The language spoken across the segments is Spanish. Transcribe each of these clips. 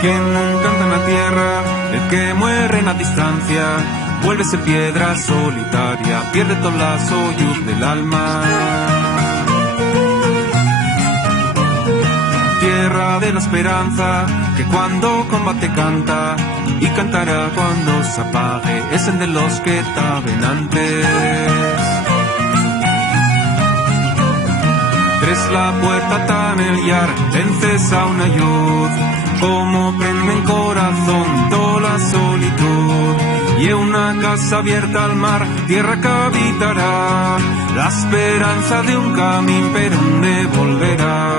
Quien canta en la tierra, el que muere en la distancia, vuélvese piedra solitaria, pierde todo la soyuz del alma. Tierra de la esperanza, que cuando combate canta, y cantará cuando se apague, es el de los que taben antes. Tres la puerta tan el yar, encesa una luz, como prende en corazón toda la solitud. Y una casa abierta al mar, tierra que habitará, la esperanza de un camino, pero donde volverá.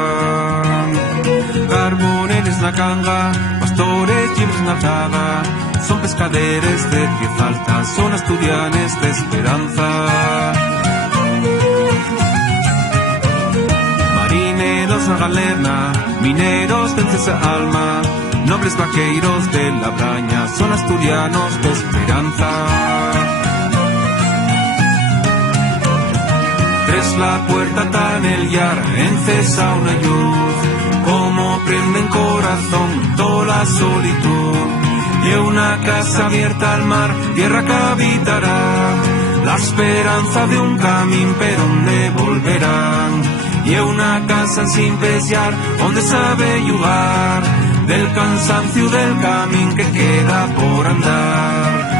Carboneres la canga, pastores llenos en alzada, son pescaderes de piez alta, son estudiantes de esperanza. Marineros a galerna, mineros de encesa alma, nobles vaqueiros de la braña, son asturianos de esperanza. Tres la puerta tan el yar, encesa una luz, como prende en corazón toda la solitud. Y una casa abierta al mar, tierra que habitará, la esperanza de un camino, pero donde volverán. Y una casa sin pesiar, donde sabe jugar del cansancio del camino que queda por andar.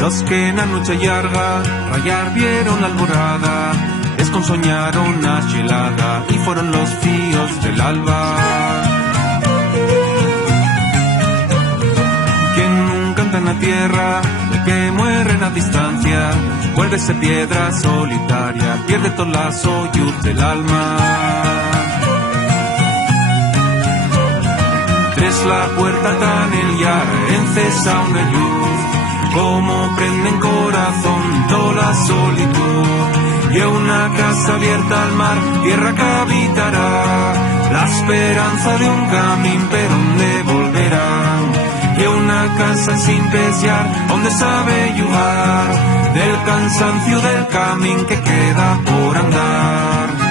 Los que en la noche llarga rayar vieron la alborada, desconsoñaron a gelada y fueron los fíos del alba. Quien canta en la tierra, el que muere en la distancia, vuélvese piedra solitaria, pierde todo la soyuz del alma. Tres la puerta tan el yar, encesa una luz, como prende en corazón toda la solitud. Y una casa abierta al mar, tierra que habitará, la esperanza de un camino, pero donde volverán. Y una casa sin pesiar, donde sabe jugar del cansancio del camino que queda por andar.